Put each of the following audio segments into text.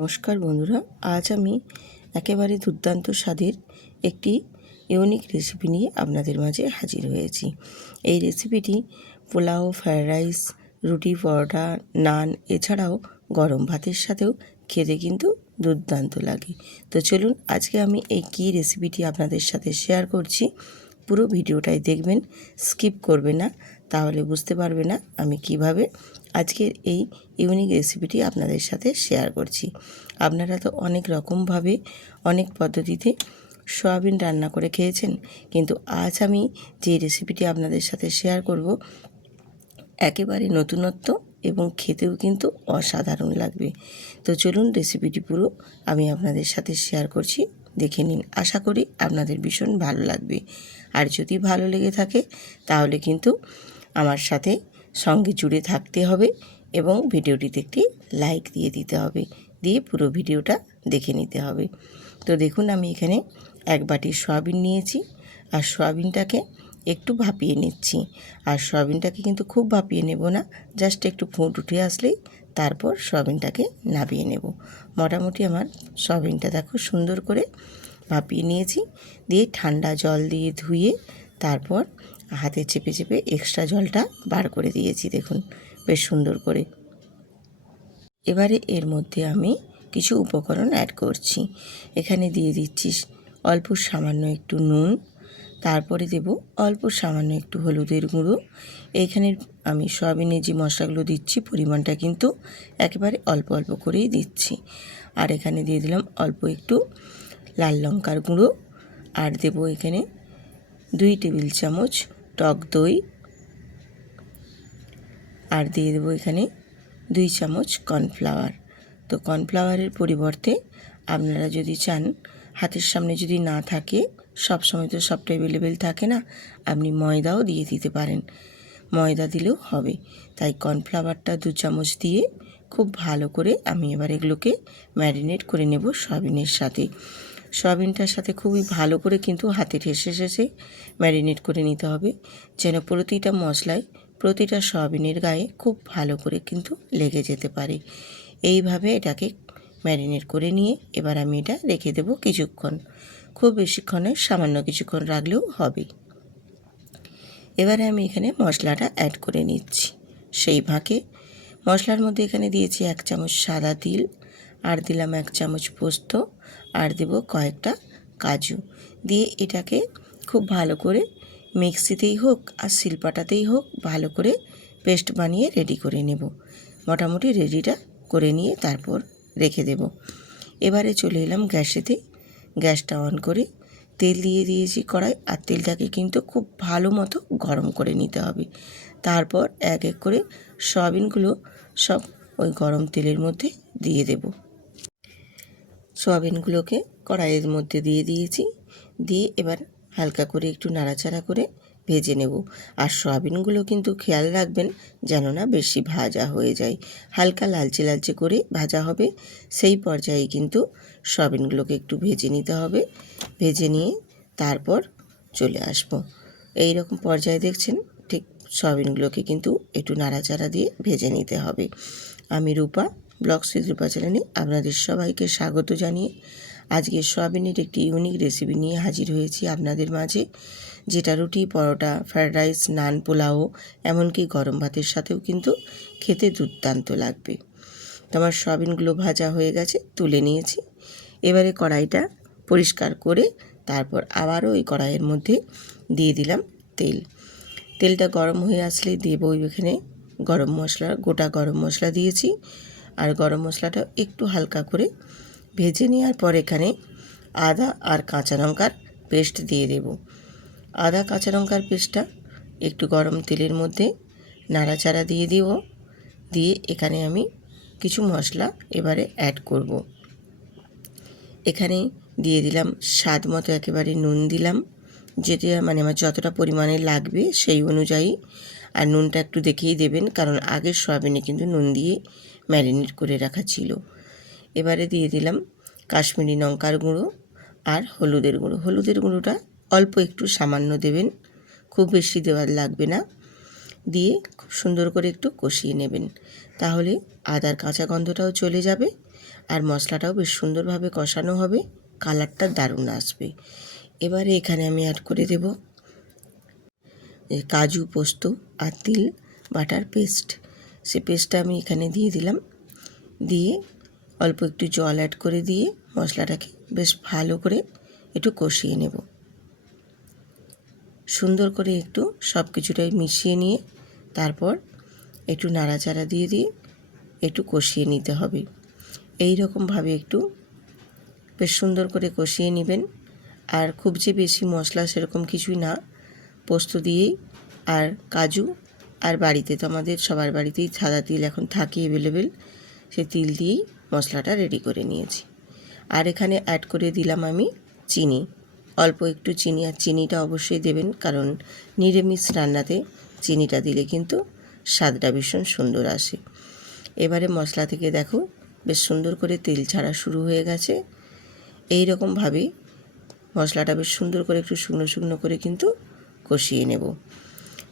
নমস্কার বন্ধুরা, আজ আমি একেবারে দুর্দান্ত স্বাদের একটি ইউনিক রেসিপি নিয়ে আপনাদের মাঝে হাজির হয়েছি। এই রেসিপিটি পোলাও, ফ্রায়েড রাইস, রুটি, পরোটা, নান এছাড়াও গরম ভাতের সাথেও খেতে কিন্তু দুর্দান্ত লাগে। তো চলুন আজকে আমি এই কী রেসিপিটি আপনাদের সাথে শেয়ার করছি। পুরো ভিডিওটাই দেখবেন, স্কিপ করবে না, তাহলে বুঝতে পারবে না আমি কিভাবে আজকের এই ইউনিক রেসিপিটি আপনাদের সাথে শেয়ার করছি। আপনারা তো অনেক রকমভাবে অনেক পদ্ধতিতে সয়াবিন রান্না করে খেয়েছেন, কিন্তু আজ আমি যে রেসিপিটি আপনাদের সাথে শেয়ার করব একেবারে নতুনত্ব এবং খেতেও কিন্তু অসাধারণ লাগবে। তো চলুন রেসিপিটি পুরো আমি আপনাদের সাথে শেয়ার করছি, দেখে নিন। আশা করি আপনাদের ভীষণ ভালো লাগবে। আর যদি ভালো লেগে থাকে তাহলে কিন্তু আমার সাথে সঙ্গে জুড়ে থাকতে হবে এবং ভিডিওটিতে একটি লাইক দিয়ে দিতে হবে, দিয়ে পুরো ভিডিওটা দেখে নিতে হবে। তো দেখুন আমি এখানে এক বাটি সয়াবিন নিয়েছি আর সয়াবিনটাকে একটু ভাপিয়ে নিচ্ছি। আর সয়াবিনটাকে কিন্তু খুব ভাপিয়ে নেব না, জাস্ট একটু ফুট উঠে আসলেই তারপর সয়াবিনটাকে নামিয়ে নেব। মোটামুটি আমার সয়াবিনটা দেখো সুন্দর করে ভাপিয়ে নিয়েছি, দিয়ে ঠান্ডা জল দিয়ে ধুয়ে তারপর হাতে চেপে চেপে এক্সট্রা জলটা বার করে দিয়েছি। দেখুন বেশ সুন্দর করে। এবারে এর মধ্যে আমি কিছু উপকরণ অ্যাড করছি। এখানে দিয়ে দিচ্ছি অল্প সামান্য একটু নুন, তারপরে দেব অল্প সামান্য একটু হলুদের গুঁড়ো। এইখানে আমি সয়াবিনের যে মশলাগুলো দিচ্ছি পরিমাণটা কিন্তু একেবারে অল্প অল্প করেই দিচ্ছি। আর এখানে দিয়ে দিলাম অল্প একটু লাল লঙ্কার গুঁড়ো, আর দেব এখানে 2 টেবিল চামচ টক দই, আর দিয়ে দেবো এখানে 2 চামচ কর্নফ্লাওয়ার। তো কর্নফ্লাওয়ারের পরিবর্তে আপনারা যদি চান, হাতের সামনে যদি না থাকে, সব সময় তো সবটা অ্যাভেলেবেল থাকে না, আপনি ময়দাও দিয়ে দিতে পারেন, ময়দা দিলেও হবে। তাই কর্নফ্লাওয়ারটা 2 চামচ দিয়ে খুব ভালো করে আমি এবার এগুলোকে ম্যারিনেট করে নেব সয়াবিনের সাথে। সয়াবিনটার সাথে খুবই ভালো করে কিন্তু হাতে ঠেসে ঠেসে ম্যারিনেট করে নিতে হবে, যেন প্রতিটা মশলায় প্রতিটা সয়াবিনের গায়ে খুব ভালো করে কিন্তু লেগে যেতে পারে। এইভাবে এটাকে ম্যারিনেট করে নিয়ে এবার আমি এটা রেখে দেবো কিছুক্ষণ, খুব বেশিক্ষণে সামান্য কিছুক্ষণ রাখলেও হবে। এবারে আমি এখানে মশলাটা অ্যাড করে নিচ্ছি। সেই ফাঁকে মশলার মধ্যে এখানে দিয়েছি 1 চামচ সাদা তিল, আর দিলাম 1 চামচ পোস্ত, আর দেব কয়েকটা কাজু, দিয়ে এটাকে খুব ভালো করে মিক্সিতেই হোক আর শিলপাটাতেই হোক ভালো করে পেস্ট বানিয়ে রেডি করে নেব। মোটামুটি রেডিটা করে নিয়ে তারপর রেখে দেব। এবারে চলে এলাম গ্যাসেতে, গ্যাসটা অন করে তেল দিয়ে দিয়েছি কড়াই, আর তেলটাকে কিন্তু খুব ভালো মতো গরম করে নিতে হবে। তারপর এক এক করে সয়াবিনগুলো সব ওই গরম তেলের মধ্যে দিয়ে দেব। সয়াবিনগুলোকে কড়াইয়ের মধ্যে দিয়ে দিয়েছি, দিয়ে এবার হালকা করে একটু নাড়াচাড়া করে ভেজে নেব। আর সয়াবিনগুলো কিন্তু খেয়াল রাখবেন যেন না বেশি ভাজা হয়ে যায়, হালকা লালচে লালচে করে ভাজা হবে। সেই পর্যায়ে কিন্তু সয়াবিনগুলোকে একটু ভেজে নিতে হবে। ভেজে নিয়ে তারপর চলে আসবো। এই রকম পর্যায়ে দেখছেন, ঠিক সয়াবিনগুলোকে কিন্তু একটু নাড়াচাড়া দিয়ে ভেজে নিতে হবে। আমি রূপা, ব্লগস উইথ রূপা চ্যানেলে আপনাদের সবাইকে স্বাগত জানিয়ে আজকে সয়াবিনের একটি ইউনিক রেসিপি নিয়ে হাজির হয়েছি আপনাদের মাঝে, যেটা রুটি, পরোটা, ফ্রায়েড রাইস, নান, পোলাও, এমনকি গরম ভাতের সাথেও কিন্তু খেতে দুর্দান্ত লাগবে। তো আমার সয়াবিনগুলো ভাজা হয়ে গেছে, তুলে নিয়েছি। এবারে কড়াইটা পরিষ্কার করে তারপর আবারও ওই কড়াইয়ের মধ্যে দিয়ে দিলাম তেল। তেলটা গরম হয়ে আসলে দেবো এখানে গরম মশলা, গোটা গরম মশলা দিয়েছি। আর গরম মশলাটা একটু হালকা করে ভেজে নেওয়ার পর এখানে আদা আর কাঁচা লঙ্কার পেস্ট দিয়ে দেব। আদা কাঁচা লঙ্কার পেস্টটা একটু গরম তেলের মধ্যে নাড়াচাড়া দিয়ে দিব। দিয়ে এখানে আমি কিছু মশলা এবারে অ্যাড করব। এখানে দিয়ে দিলাম স্বাদ মতো একেবারে নুন দিলাম, যেটা মানে আমার যতটা পরিমাণে লাগবে সেই অনুযায়ী। আর নুনটা একটু দেখেই দেবেন, কারণ আগের সয়াবিনে কিন্তু নুন দিয়ে ম্যারিনেট করে রাখা ছিল। এবারে দিয়ে দিলাম কাশ্মীরি লঙ্কার গুঁড়ো আর হলুদের গুঁড়ো। হলুদের গুঁড়োটা অল্প একটু সামান্য দেবেন, খুব বেশি দেওয়ার লাগবে না। দিয়ে খুব সুন্দর করে একটু কষিয়ে নেবেন, তাহলে আদার কাঁচা গন্ধটাও চলে যাবে আর মশলাটাও বেশ সুন্দরভাবে কষানো হবে, কালারটা দারুণ আসবে। এবারে এখানে আমি অ্যাড করে দেব কাজু, পোস্ত আর তিল বাটার পেস্ট। সে পেস্টটা আমি এখানে দিয়ে দিলাম। দিয়ে অল্প একটু জল অ্যাড করে দিয়ে মশলাটাকে বেশ ভালো করে একটু কষিয়ে নেব। সুন্দর করে একটু সব কিছুটাই মিশিয়ে নিয়ে তারপর একটু নাড়াচাড়া দিয়ে দিয়ে একটু কষিয়ে নিতে হবে। এই রকমভাবে একটু বেশ সুন্দর করে কষিয়ে নেবেন। আর খুব যে বেশি মশলা সেরকম কিছুই না, পোস্ত দিয়েই আর কাজু আর বাড়িতে তো আমাদের সবার বাড়িতেই সাদা তিল এখন থাকে অ্যাভেলেবেল, সেই তিল দিয়েই মশলাটা রেডি করে নিয়েছি। আর এখানে অ্যাড করে দিলাম আমি চিনি, অল্প একটু চিনি। আর চিনিটা অবশ্যই দেবেন, কারণ নিরামিষ রান্নাতে চিনিটা দিলে কিন্তু স্বাদটা ভীষণ সুন্দর আসে। এবারে মশলা থেকে দেখো বেশ সুন্দর করে তেল ছাড়া শুরু হয়ে গেছে। এই রকমভাবে মশলাটা বেশ সুন্দর করে একটু শুকনো শুকনো করে কিন্তু কষিয়ে নেব।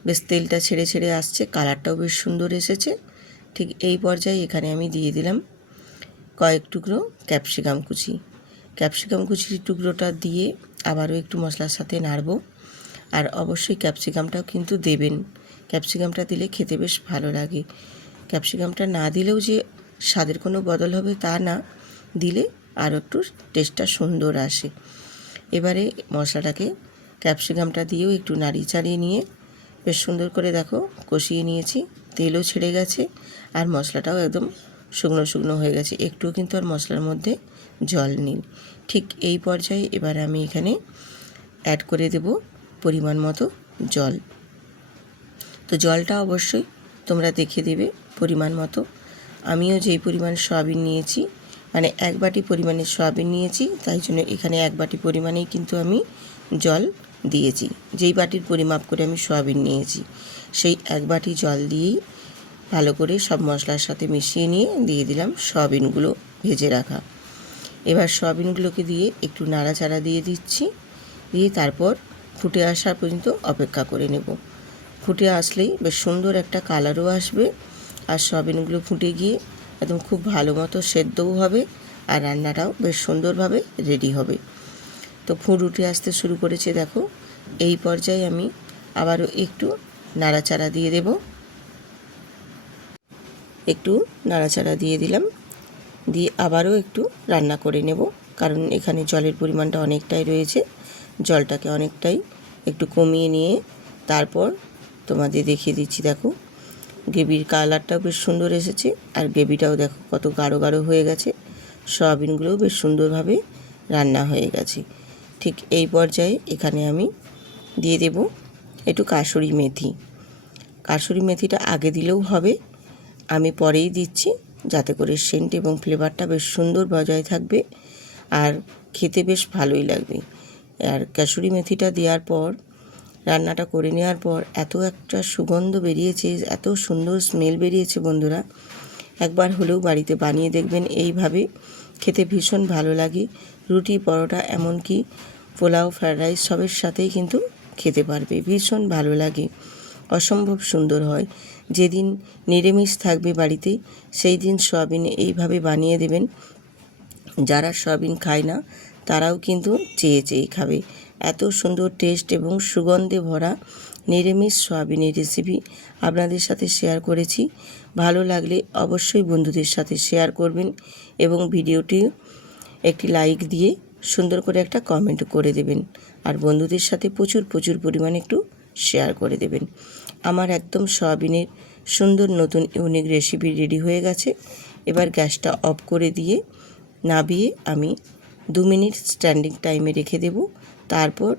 বেশ তেলটা ছেড়ে ছেড়ে আসছে, কালারটাও বেশ সুন্দর এসেছে। ঠিক এই পর্যায়ে এখানে আমি দিয়ে দিলাম কয়েক টুকরো ক্যাপসিকাম কুচি। ক্যাপসিকাম কুচির টুকরোটা দিয়ে আবারও একটু মশলার সাথে নাড়ব। আর অবশ্যই ক্যাপসিকামটাও কিন্তু দেবেন, ক্যাপসিকামটা দিলে খেতে বেশ ভালো লাগে। ক্যাপসিকামটা না দিলেও যে স্বাদের কোনো বদল হবে তা না, দিলে আরও একটু টেস্টটা সুন্দর আসে। এবারে মশলাটাকে ক্যাপসিকামটা দিয়েও একটু নাড়িয়ে চাড়িয়ে নিয়ে বেশ সুন্দর করে দেখো কষিয়ে নিয়েছি। তেলও ছেড়ে গেছে আর মশলাটাও একদম শুকনো শুকনো হয়ে গেছে, একটুও কিন্তু আর মশলার মধ্যে জল নেই। ঠিক এই পর্যায়ে এবার আমি এখানে অ্যাড করে দেব পরিমাণ মতো জল। তো জলটা অবশ্যই তোমরা দেখে দেবে পরিমাণ মতো। আমিও যেই পরিমাণ সয়াবিন নিয়েছি, মানে 1 বাটি পরিমাণের সয়াবিন নিয়েছি, তাই জন্য এখানে 1 বাটি পরিমাণেই কিন্তু আমি জল দিয়েছি। যেই বাটির পরিমাপ করে আমি সয়াবিন নিয়েছি সেই 1 বাটি জল দিয়েই ভালো করে সব মশলার সাথে মিশিয়ে নিয়ে দিয়ে দিলাম সয়াবিনগুলো ভেজে রাখা। এবার সয়াবিনগুলোকে দিয়ে একটু নাড়াচাড়া দিয়ে দিচ্ছি, দিয়ে তারপর ফুটে আসা পর্যন্ত অপেক্ষা করে নেব। ফুটে আসলেই বেশ সুন্দর একটা কালারও আসবে, আর সয়াবিনগুলো ফুটে গিয়ে একদম খুব ভালো মতো সেদ্ধও হবে, আর রান্নাটাও বেশ সুন্দরভাবে রেডি হবে। তো ফুট উঠে আসতে শুরু করেছে দেখো। এই পর্যায়ে আমি আবারও একটু নাড়াচাড়া দিয়ে দেব। একটু নাড়াচাড়া দিয়ে দিলাম, দিয়ে আবারও একটু রান্না করে নেব, কারণ এখানে জলের পরিমাণটা অনেকটাই রয়েছে। জলটাকে অনেকটাই একটু কমিয়ে নিয়ে তারপর তোমাদের দেখিয়ে দিচ্ছি। দেখো গ্রেভির কালারটাও বেশ সুন্দর এসেছে, আর গ্রেভিটাও দেখো কত গাঢ় গাঢ় হয়ে গেছে। সয়াবিনগুলোও বেশ সুন্দরভাবে রান্না হয়ে গেছে। ঠিক এই পর্যায়ে এখানে আমি দিয়ে দেব একটু কাসুরি মেথি। কাসুরি মেথিটা আগে দিলেও হবে, আমি পরেই দিচ্ছি, যাতে করে সেন্ট এবং ফ্লেভারটা বেশ সুন্দর বজায় থাকবে আর খেতে বেশ ভালোই লাগবে। আর কাসুরি মেথিটা দেওয়ার পর রান্নাটা করে নেওয়ার পর এত একটা সুগন্ধ বেরিয়েছে, এত সুন্দর স্মেল বেরিয়েছে বন্ধুরা, একবার হলেও বাড়িতে বানিয়ে দেখবেন। এইভাবে খেতে ভীষণ ভালো লাগে। রুটি, পরোটা, এমনকি পোলাও, ফ্রায়েড রাইস সবের সাথেই কিন্তু খেতে পারবে, ভীষণ ভালো লাগে, অসম্ভব সুন্দর হয়। যেদিন নিরামিষ থাকবে বাড়িতে সেই দিন সয়াবিন এইভাবে বানিয়ে দেবেন। যারা সয়াবিন খায় না তারাও কিন্তু চেয়ে চেয়ে খাবে। এত সুন্দর টেস্ট এবং সুগন্ধে ভরা নিরামিষ সয়াবিনের রেসিপি আপনাদের সাথে শেয়ার করেছি। ভালো লাগলে অবশ্যই বন্ধুদের সাথে শেয়ার করবেন এবং ভিডিওটি একটি লাইক দিয়ে সুন্দর করে একটা কমেন্ট করে দেবেন। আর বন্ধুদের সাথে প্রচুর প্রচুর পরিমাণে একটু শেয়ার করে দেবেন। আমার একদম সয়াবিনের সুন্দর নতুন ইউনিক রেসিপি রেডি হয়ে গেছে। এবার গ্যাসটা অফ করে দিয়ে নামিয়ে আমি 2 মিনিট স্ট্যান্ডিং টাইমে রেখে দেব। তারপর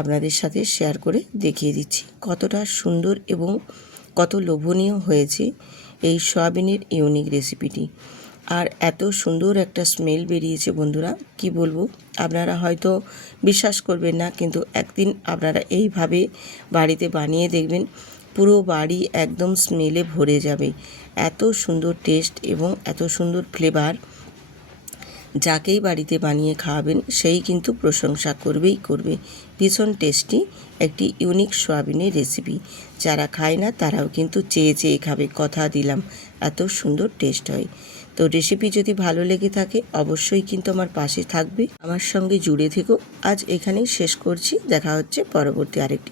আপনাদের সাথে শেয়ার করে দেখিয়ে দিচ্ছি কতটা সুন্দর এবং কত লোভনীয় হয়েছে এই সয়াবিনের ইউনিক রেসিপিটি। আর এত সুন্দর একটা স্মেল বেরিয়েছে বন্ধুরা, কি বলবো, আপনারা হয়তো বিশ্বাস করবেন না, কিন্তু একদিন আপনারা এইভাবে বাড়িতে বানিয়ে দেখবেন, পুরো বাড়ি একদম স্মেলে ভরে যাবে। এত সুন্দর টেস্ট এবং এত সুন্দর ফ্লেভার, যাকেই বাড়িতে বানিয়ে খাওয়াবেন সেই কিন্তু প্রশংসা করবেই করবে। ভীষণ টেস্টি একটি ইউনিক সয়াবিনের রেসিপি, যারা খায় না তারাও কিন্তু চেয়ে চেয়ে খাবে, কথা দিলাম, এত সুন্দর টেস্ট হয়। তো রেসিপি যদি ভালো লেগে থাকে অবশ্যই কিন্তু আমার পাশে থাকবে, আমার সঙ্গে জুড়ে থেকো। আজ এখানেই শেষ করছি, দেখা হচ্ছে পরবর্তী আরেকটি